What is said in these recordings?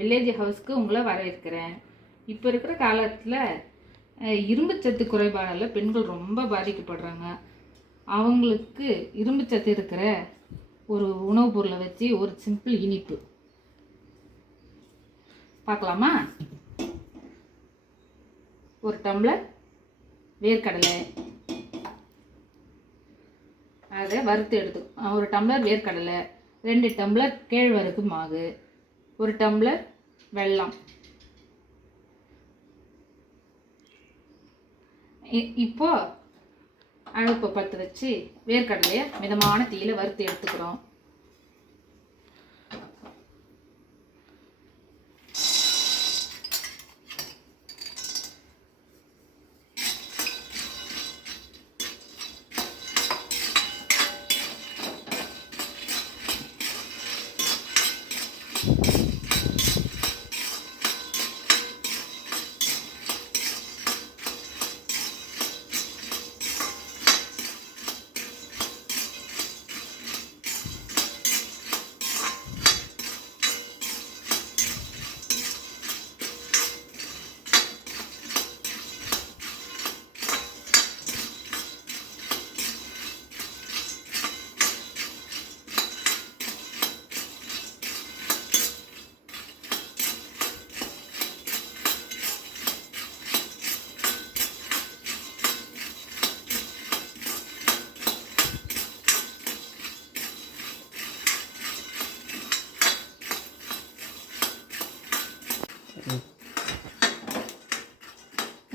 Village ஹவுஸ்க்கு உங்களை வரவேற்கிறேன். இப்போ இருக்கிற காலத்தில் இரும்புச்சத்து குறைபாடால் பெண்கள் ரொம்ப பாதிக்கப்படுறாங்க. அவங்களுக்கு இரும்புச்சத்து இருக்கிற ஒரு உணவுப் பொருளை வச்சு ஒரு சிம்பிள் இனிப்பு பார்க்கலாமா? ஒரு டம்ளர் வேர்க்கடலை, அதை வறுத்து எடுத்து, ஒரு டம்ளர் வேர்க்கடலை, 2 டம்ளர் கேழ்வரகு மாவு, 1 டம்ளர் வெல்லம். இப்போ அடுப்பை பற்ற வச்சு வேர்க்கடலையை மிதமான தீயில வறுத்து எடுத்துக்கிறோம்.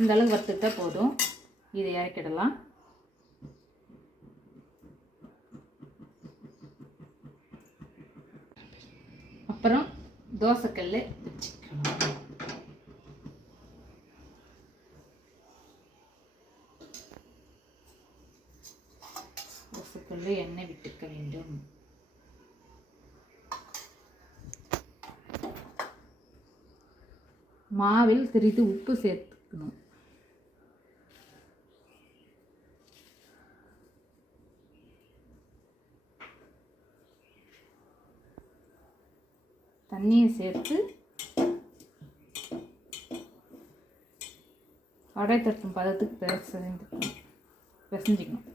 இந்த அளவு வறுத்துட்டா போதும். இதை இறக்கிடலாம். அப்புறம் தோசைக்கல் வச்சுக்கணும். தோசைக்கல் எண்ணெய் விட்டுக்க வேண்டும். மாவில் சிறிது உப்பு சேர்த்துக்கணும். தண்ணியை சேர்த்து அடை தட்டும் பதத்துக்கு பிசைஞ்சிக்கணும்.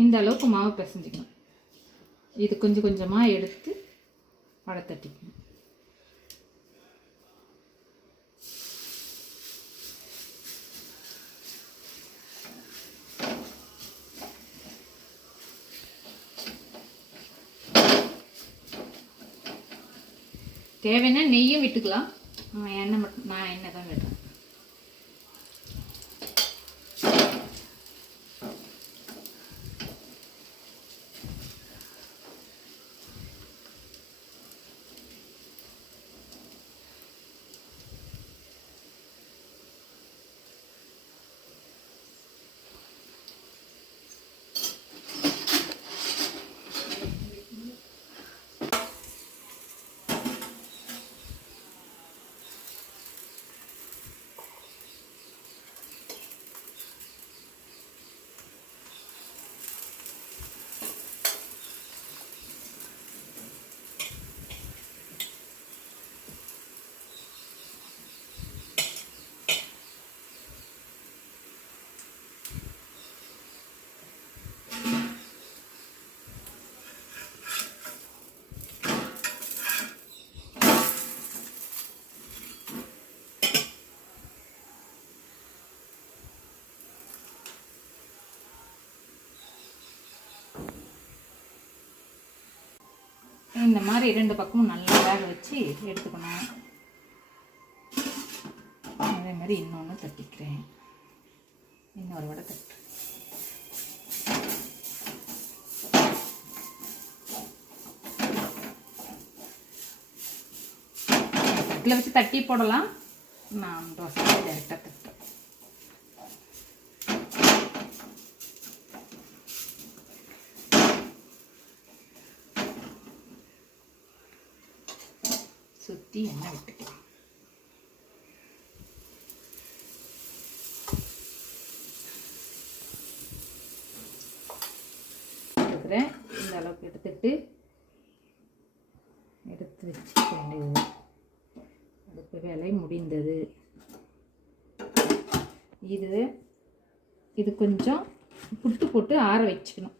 இந்த அளவுக்கு மாவு பிசைஞ்சிக்கணும். இது கொஞ்சம் கொஞ்சமாக எடுத்து வடை தட்டிக்கணும். தேவைன்னா நெய்யும் விட்டுக்கலாம். எண்ணெய் மட்டும், நான் எண்ணெய் தான் விடுறேன். இந்த மாதிரி 2 பக்கமும் நல்லா வேக வச்சு எடுத்துக்கணும். அதே மாதிரி இன்னொன்று தட்டிக்கிறேன். இன்னொரு வடை தட்டு. தட்டில் வச்சு தட்டி போடலாம். நான் தோசை டேரெக்டாக தட்டேன். சுற்றி எண்ணெய் விட்டுக்கலாம். இந்த அளவுக்கு எடுத்து வச்சுக்க வேண்டியது. அடுப்பு வேலை முடிந்தது. இது கொஞ்சம் புட்டு போட்டு ஆற வச்சுக்கணும்.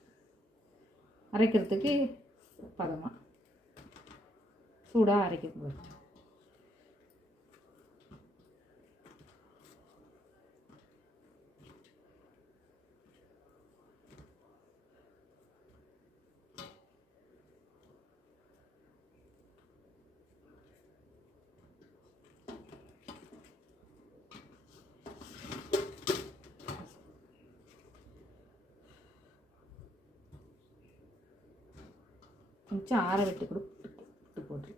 அரைக்கிறதுக்கு பதமாக சூடாக அரைக்கக்கூடாது. கொஞ்சம் ஆற விட்டு கூட புட்டு போட்டு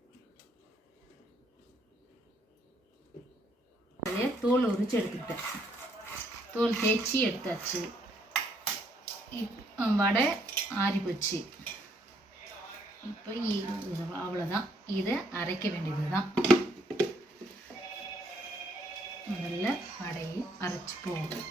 அதே தோல் உரிச்சு எடுத்துக்கிட்டேன். தோல் தேய்ச்சி எடுத்தாச்சு. வடை ஆறி போச்சு. இப்போ அவ்வளோதான். இதை அரைக்க வேண்டியது தான். முதல்ல வடையை அரைச்சி போகும்.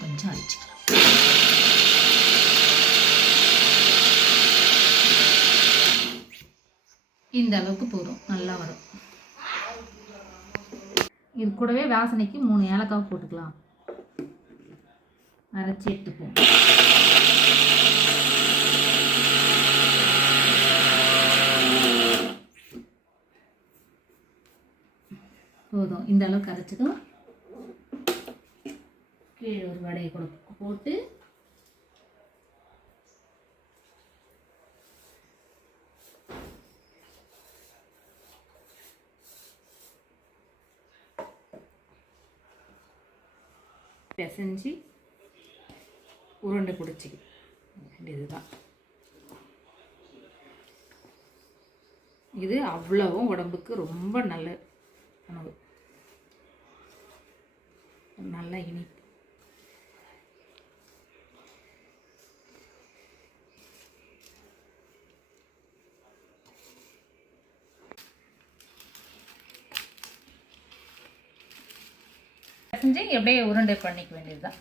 கொஞ்சம் அரைச்சிக்கலாம். இந்த அளவுக்கு போதும், நல்லா வரும். இது கூடவே வாசனைக்கு 3 ஏலக்காய் போட்டுக்கலாம். அரைச்சி எடுத்துப்போம். போதும், இந்த அளவுக்கு அரைச்சிக்கலாம். கீழே ஒரு வடையை கூட போட்டு பிசைஞ்சு உருண்டை பிடிச்சிக்க வேண்டியதுதான். இது அவ்வளவும் உடம்புக்கு ரொம்ப நல்ல உணவு. நல்ல இனிப்பு. செஞ்சு எப்படியே உருண்டை பண்ணிக்க வேண்டியதுதான்.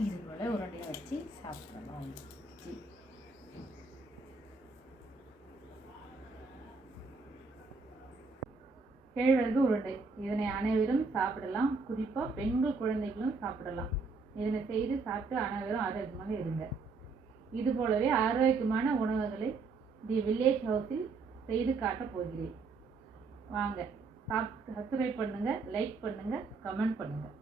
இது போல உருண்டையை வச்சு சாப்பிடணும். கேழ்வரகு உருண்டை. இதனை அனைவரும் சாப்பிடலாம். குறிப்பாக பெண்கள் குழந்தைகளும் சாப்பிடலாம். இதனை செய்து சாப்பிட்டு அனைவரும் ஆரோக்கியமாக இருங்க. இது போலவே ஆரோக்கியமான உணவுகளை தி வில்லேஜ் ஹவுஸில் செய்து காட்டப் போகிறேன். வாங்க, சப்ஸ்கிரைப் பண்ணுங்கள், லைக் பண்ணுங்கள், கமெண்ட் பண்ணுங்கள்.